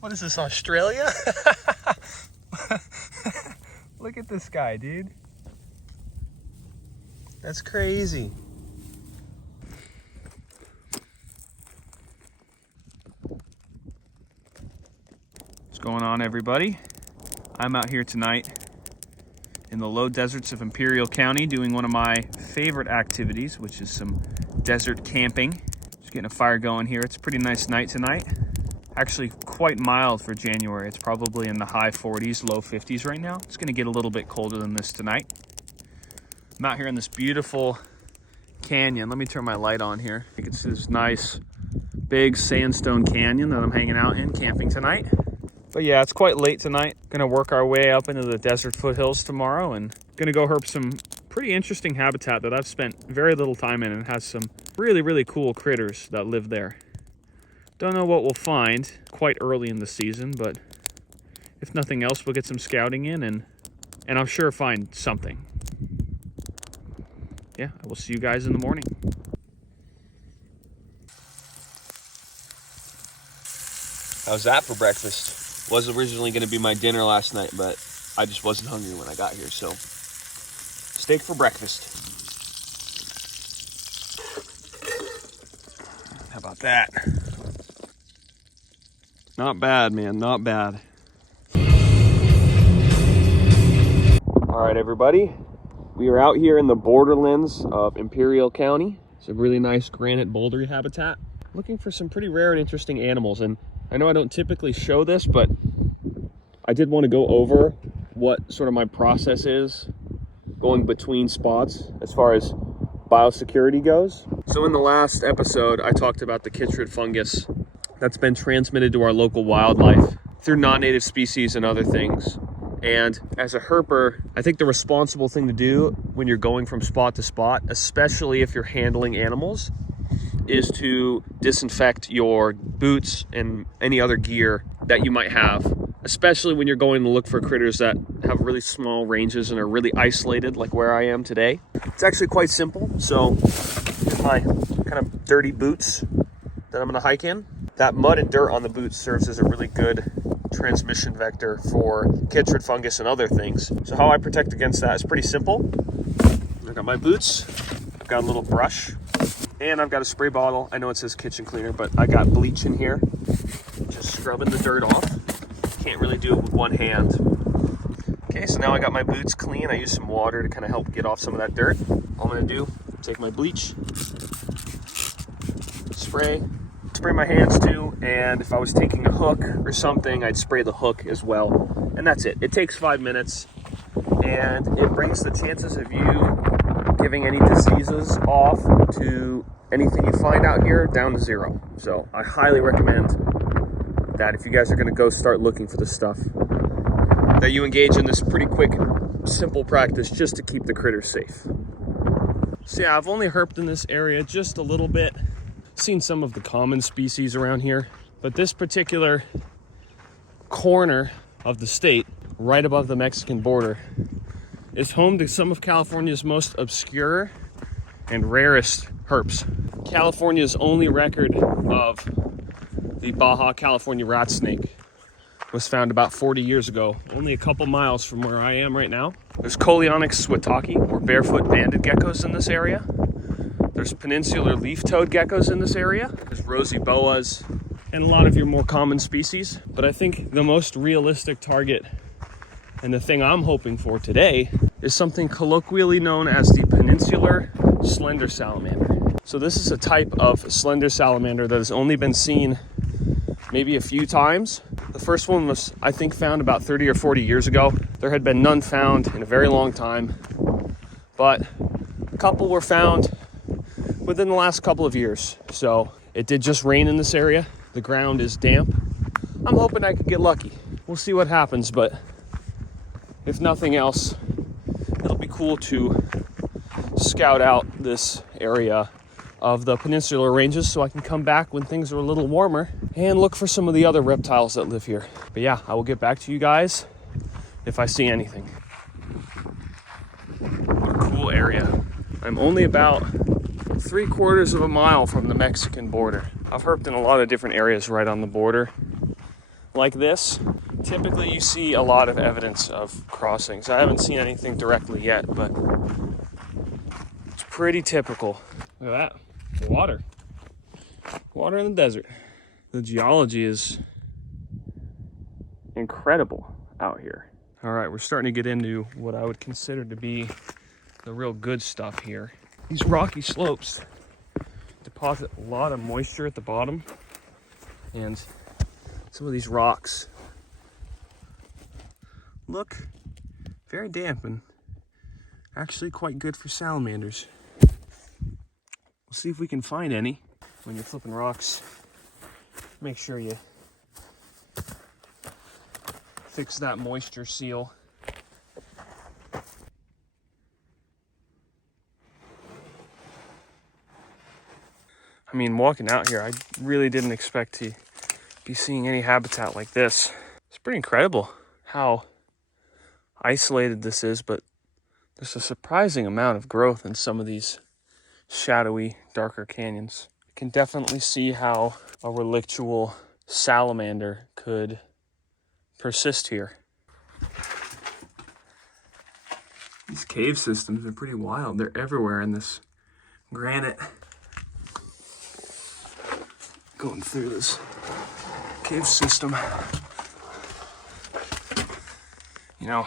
What is this, Australia? Look at this guy, dude. That's crazy. What's going on, everybody? I'm out here tonight in the low deserts of Imperial County doing one of my favorite activities, which is some desert camping. Just getting a fire going here. It's a pretty nice night tonight. Actually quite mild for January. It's probably in the high 40s, low 50s right now. It's gonna get a little bit colder than this tonight. I'm out here in this beautiful canyon. Let me turn my light on here. You can see this nice big sandstone canyon that I'm hanging out in, camping tonight. But yeah, it's quite late tonight. Gonna work our way up into the desert foothills tomorrow and gonna go herp some pretty interesting habitat that I've spent very little time in and has some really, really cool critters that live there. Don't know what we'll find quite early in the season, but if nothing else, we'll get some scouting in and I'm sure find something. Yeah, I will see you guys in the morning. How's that for breakfast? Was originally going to be my dinner last night, but I just wasn't hungry when I got here, so steak for breakfast. How about that? Not bad, man, not bad. All right, everybody. We are out here in the borderlands of Imperial County. It's a really nice granite bouldery habitat. Looking for some pretty rare and interesting animals. And I know I don't typically show this, but I did want to go over what sort of my process is going between spots as far as biosecurity goes. So in the last episode, I talked about the chytrid fungus that's been transmitted to our local wildlife through non-native species and other things. And as a herper, I think the responsible thing to do when you're going from spot to spot, especially if you're handling animals, is to disinfect your boots and any other gear that you might have, especially when you're going to look for critters that have really small ranges and are really isolated, like where I am today. It's actually quite simple. So here's my kind of dirty boots that I'm gonna hike in. That mud and dirt on the boots serves as a really good transmission vector for chytrid fungus and other things. So how I protect against that is pretty simple. I've got my boots, I've got a little brush, and I've got a spray bottle. I know it says kitchen cleaner, but I got bleach in here. Just scrubbing the dirt off. Can't really do it with one hand. Okay, so now I got my boots clean. I use some water to kind of help get off some of that dirt. All I'm gonna do, take my bleach, spray my hands too, and if I was taking a hook or something, I'd spray the hook as well. And that's it. It takes 5 minutes, and it brings the chances of you giving any diseases off to anything you find out here down to 0. So I highly recommend that if you guys are going to go start looking for this stuff, that you engage in this pretty quick, simple practice just to keep the critters safe. So yeah, I've only herped in this area just a little bit. Seen some of the common species around here, but this particular corner of the state, right above the Mexican border, is home to some of California's most obscure and rarest herps. California's only record of the Baja California rattlesnake was found about 40 years ago, only a couple miles from where I am right now. There's Coleonyx swataki, or barefoot banded geckos in this area. There's peninsular leaf-toed geckos in this area. There's rosy boas and a lot of your more common species. But I think the most realistic target and the thing I'm hoping for today is something colloquially known as the peninsular slender salamander. So this is a type of slender salamander that has only been seen maybe a few times. The first one was, I think, found about 30 or 40 years ago. There had been none found in a very long time, but a couple were found within the last couple of years. So it did just rain in this area. The ground is damp. I'm hoping I could get lucky. We'll see what happens, but if nothing else, it'll be cool to scout out this area of the peninsular ranges so I can come back when things are a little warmer and look for some of the other reptiles that live here. But yeah, I will get back to you guys if I see anything. What a cool area. I'm only about 3/4 of a mile from the Mexican border. I've herped in a lot of different areas right on the border, like this, typically you see a lot of evidence of crossings. I haven't seen anything directly yet, but it's pretty typical. Look at that, water. Water in the desert. The geology is incredible out here. All right, we're starting to get into what I would consider to be the real good stuff here. These rocky slopes deposit a lot of moisture at the bottom, and some of these rocks look very damp and actually quite good for salamanders. We'll see if we can find any. When you're flipping rocks, make sure you fix that moisture seal. I mean, walking out here, I really didn't expect to be seeing any habitat like this. It's pretty incredible how isolated this is, but there's a surprising amount of growth in some of these shadowy, darker canyons. You can definitely see how a relictual salamander could persist here. These cave systems are pretty wild. They're everywhere in this granite. Going through this cave system. You know,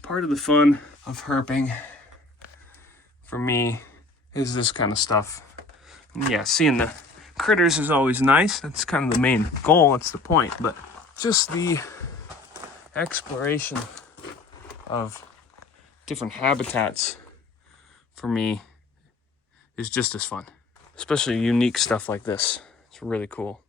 part of the fun of herping for me is this kind of stuff. And yeah, seeing the critters is always nice. That's kind of the main goal. That's the point. But just the exploration of different habitats for me is just as fun. Especially unique stuff like this. It's really cool.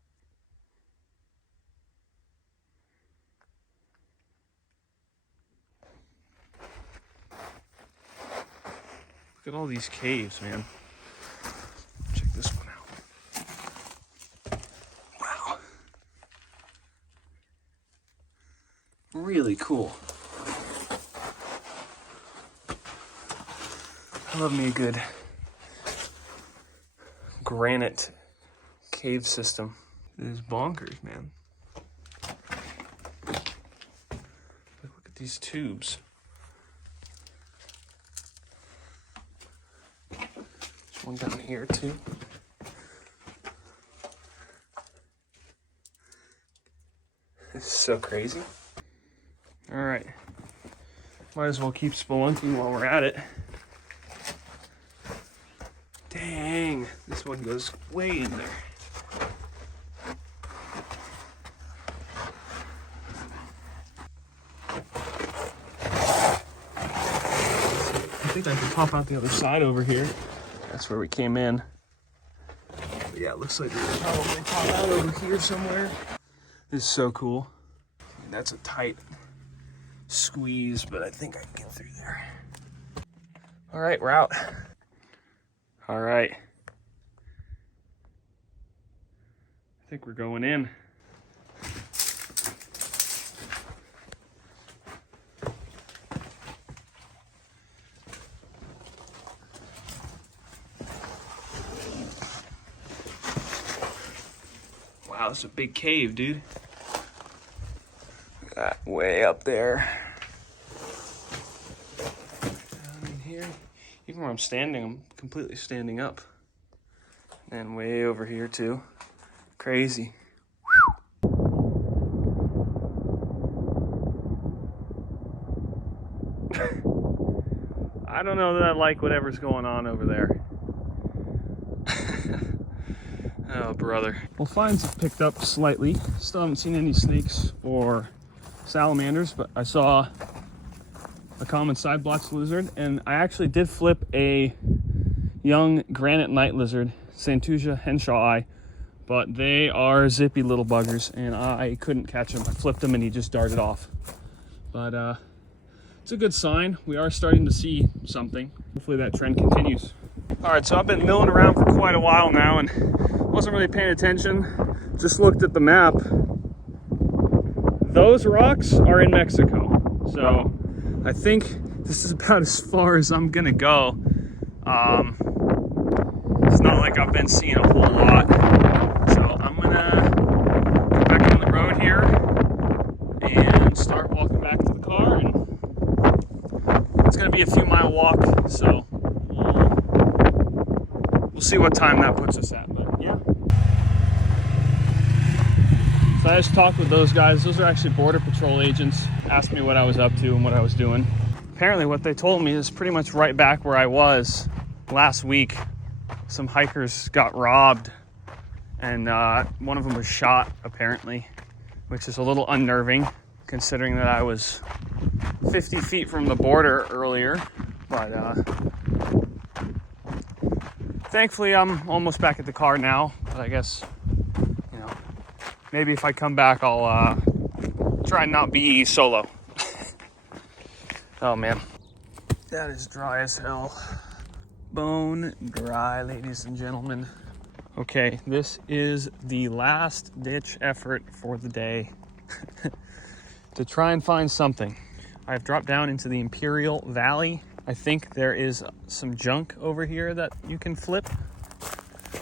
Look at all these caves, man. Check this one out. Wow. Really cool. I love me a good granite cave system. It is bonkers, man. Look at these tubes. There's one down here too. This is so crazy. All right, might as well keep spelunking while we're at it. Dang, this one goes way in there. I think I can pop out the other side over here. That's where we came in. But yeah, it looks like we can probably pop out over here somewhere. This is so cool. I mean, that's a tight squeeze, but I think I can get through there. All right, we're out. All right. I think we're going in. Wow, this is a big cave, dude. Look at that, way up there. Down in here. Even where I'm standing, I'm completely standing up. And way over here too. Crazy. I don't know that I like whatever's going on over there. Oh, brother. Well, finds have picked up slightly. Still haven't seen any snakes or salamanders, but I saw a common side-blotched lizard, and I actually did flip a young granite night lizard, Santusia henshaw eye, but they are zippy little buggers, and I couldn't catch him. I flipped him, and he just darted off. But it's a good sign. We are starting to see something. Hopefully that trend continues. All right, so I've been milling around for quite a while now, and wasn't really paying attention. Just looked at the map. Those rocks are in Mexico, so I think this is about as far as I'm gonna go. It's not like I've been seeing a whole lot, so I'm gonna go back on the road here be a few mile walk, so we'll see what time that puts us at, but yeah. So I just talked with those guys. Those are actually Border Patrol agents. Asked me what I was up to and what I was doing. Apparently what they told me is pretty much right back where I was last week. Some hikers got robbed, and one of them was shot, apparently, which is a little unnerving considering that I was 50 feet from the border earlier. But thankfully I'm almost back at the car now. But I guess, you know, maybe if I come back I'll try and not be solo. Oh man, that is dry as hell. Bone dry, ladies and gentlemen. Okay, this is the last ditch effort for the day to try and find something. I've dropped down into the Imperial Valley. I think there is some junk over here that you can flip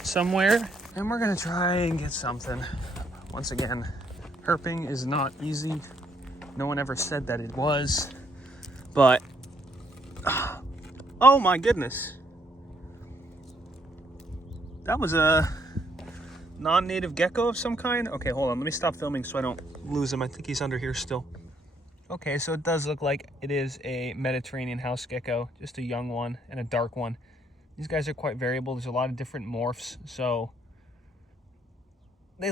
somewhere, and we're gonna try and get something. Once again, herping is not easy. No one ever said that it was, but oh my goodness. That was a non-native gecko of some kind. Okay, hold on. Let me stop filming so I don't lose him. I think he's under here still. Okay, so it does look like it is a Mediterranean house gecko, just a young one and a dark one. These guys are quite variable. There's a lot of different morphs, so they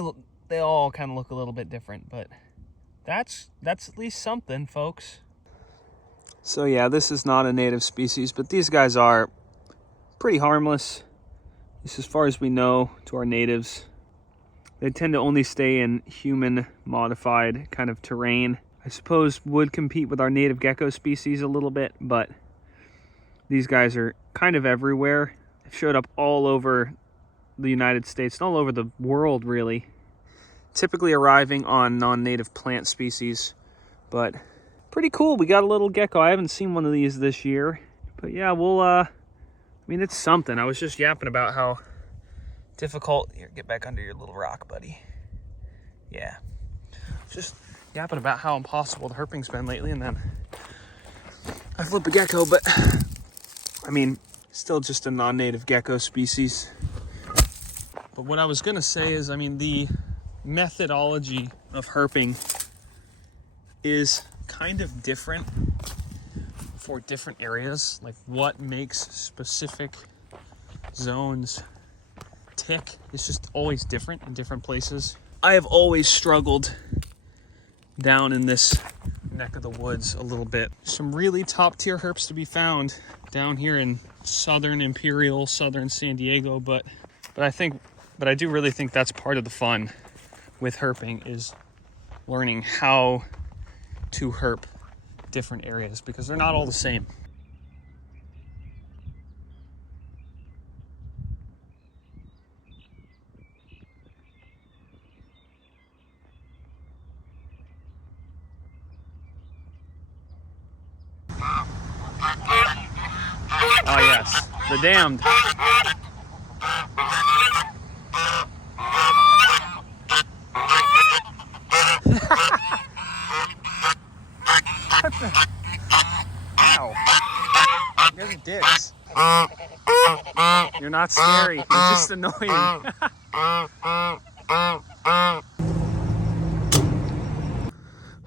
all kind of look a little bit different, but that's at least something, folks. So yeah, this is not a native species, but these guys are pretty harmless. As far as we know, to our natives. They tend to only stay in human-modified kind of terrain. I suppose would compete with our native gecko species a little bit, but these guys are kind of everywhere. They've showed up all over the United States and all over the world, really. Typically arriving on non-native plant species, but pretty cool. We got a little gecko. I haven't seen one of these this year, but yeah, we'll I mean, it's something. I was just yapping about how difficult... Here, get back under your little rock, buddy. Yeah. Just yapping about how impossible the herping's been lately, and then I flip a gecko, but I mean, still just a non-native gecko species. But what I was gonna say is, I mean, the methodology of herping is kind of different for different areas. Like what makes specific zones tick is just always different in different places. I have always struggled down in this neck of the woods a little bit. Some really top tier herps to be found down here in southern Imperial, southern San Diego, but I do really think that's part of the fun with herping, is learning how to herp different areas, because they're not all the same. Oh yes, the damned. Ow. You guys are dicks. You're not scary. You're just annoying.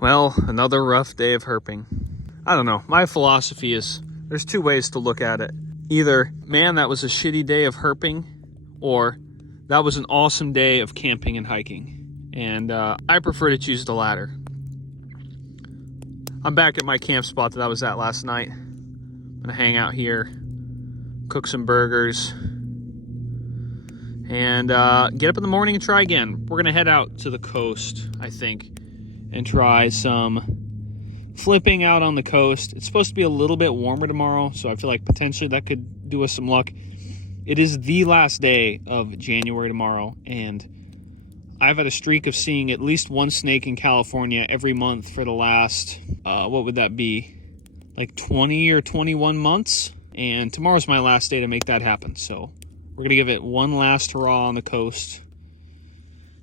Well, another rough day of herping. I don't know. My philosophy is there's two ways to look at it. Either, man, that was a shitty day of herping, or that was an awesome day of camping and hiking. And I prefer to choose the latter. I'm back at my camp spot that I was at last night. I'm gonna hang out here, cook some burgers, and get up in the morning and try again. We're gonna head out to the coast, I think, and try some flipping out on the coast. It's supposed to be a little bit warmer tomorrow, so I feel like potentially that could do us some luck. It is the last day of January tomorrow, and I've had a streak of seeing at least one snake in California every month for the last, what would that be? Like 20 or 21 months? And tomorrow's my last day to make that happen. So we're going to give it one last hurrah on the coast.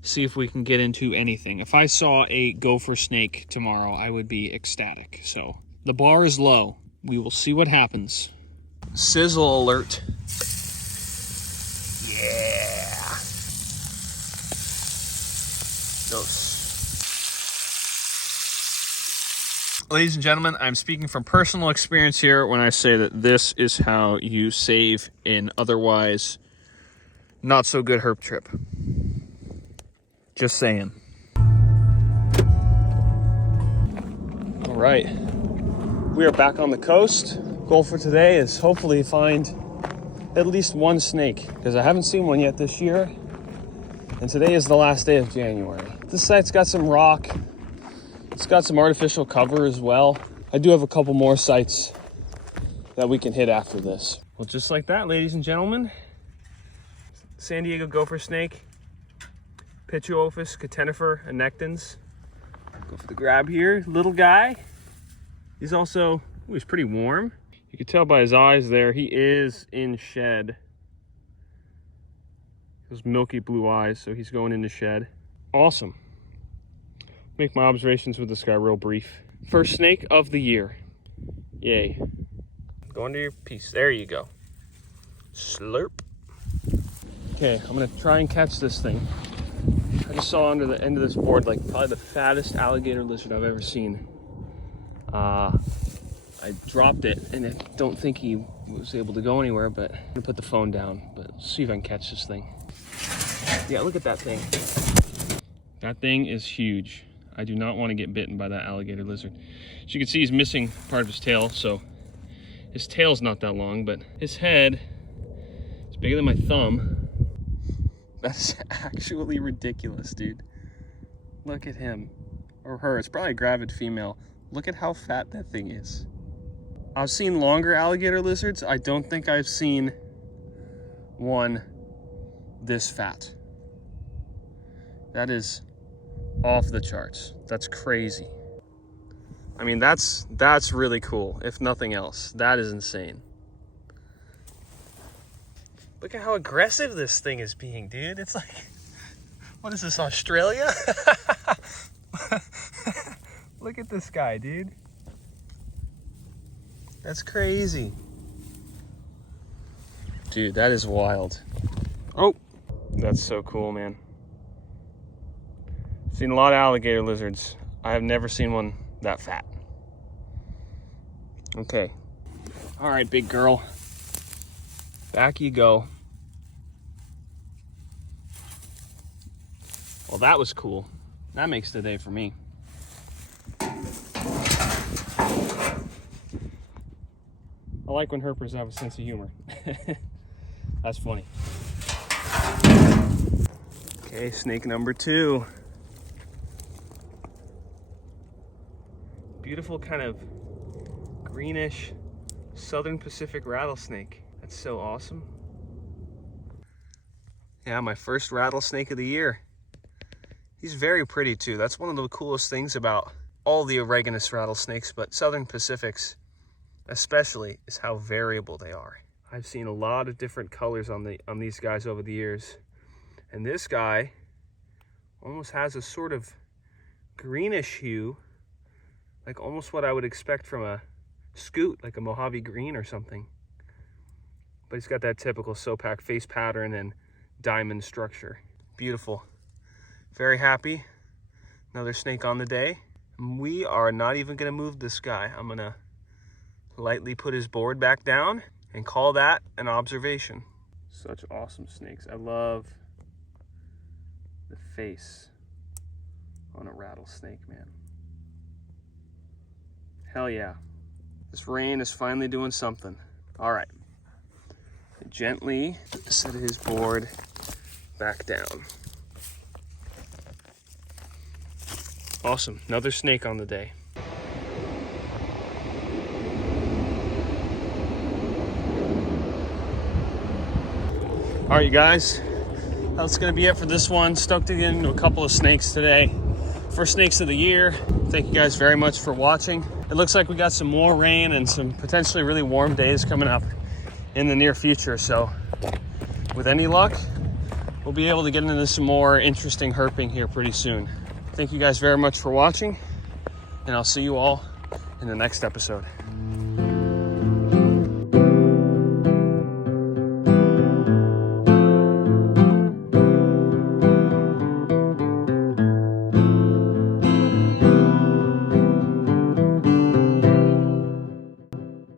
See if we can get into anything. If I saw a gopher snake tomorrow, I would be ecstatic. So the bar is low. We will see what happens. Sizzle alert. Yeah. Dose. Ladies and gentlemen, I'm speaking from personal experience here when I say that this is how you save an otherwise not so good herp trip. Just saying. All right, we are back on the coast. Goal for today is hopefully find at least one snake, because I haven't seen one yet this year, and today is the last day of January. This site's got some rock. It's got some artificial cover as well. I do have a couple more sites that we can hit after this. Well, just like that, ladies and gentlemen, San Diego gopher snake, Pituophis catenifer anectens. Go for the grab here. Little guy. He's also, he's pretty warm. You can tell by his eyes there, he is in shed. Those milky blue eyes, so he's going into shed. Awesome. Make my observations with this guy real brief. First snake of the year. Yay. Go under your piece. There you go. Slurp. Okay, I'm gonna try and catch this thing. I just saw under the end of this board, like probably the fattest alligator lizard I've ever seen. I dropped it and I don't think he was able to go anywhere, but I'm gonna put the phone down, but let's see if I can catch this thing. Yeah, look at that thing. That thing is huge. I do not want to get bitten by that alligator lizard. As you can see, he's missing part of his tail, so his tail's not that long, but his head is bigger than my thumb. That's actually ridiculous, dude. Look at him, or her. It's probably a gravid female. Look at how fat that thing is. I've seen longer alligator lizards. I don't think I've seen one this fat. That is off the charts. That's crazy. I mean, that's really cool, if nothing else. That is insane. Look at how aggressive this thing is being, dude. It's like, what is this, Australia? Look at this guy, dude. That's crazy. Dude, that is wild. Oh, that's so cool, man. Seen a lot of alligator lizards. I have never seen one that fat. Okay. All right, big girl. Back you go. Well, that was cool. That makes the day for me. I like when herpers have a sense of humor. That's funny. Okay, snake number 2. Beautiful kind of greenish Southern Pacific rattlesnake. That's so awesome. Yeah, my first rattlesnake of the year. He's very pretty too. That's one of the coolest things about all the oregonous rattlesnakes, but Southern Pacifics especially, is how variable they are. I've seen a lot of different colors on these guys over the years, and this guy almost has a sort of greenish hue, like almost what I would expect from a scoot, like a Mojave green or something. But he's got that typical Sopak face pattern and diamond structure. Beautiful. Very happy. Another snake on the day. We are not even gonna move this guy. I'm gonna lightly put his board back down and call that an observation. Such awesome snakes. I love the face on a rattlesnake, man. Hell yeah. This rain is finally doing something. All right. Gently set his board back down. Awesome. Another snake on the day. All right, you guys. That's going to be it for this one. Stoked to get into a couple of snakes today. First snakes of the year. Thank you guys very much for watching. It looks like we got some more rain and some potentially really warm days coming up in the near future. So with any luck, we'll be able to get into some more interesting herping here pretty soon. Thank you guys very much for watching, and I'll see you all in the next episode.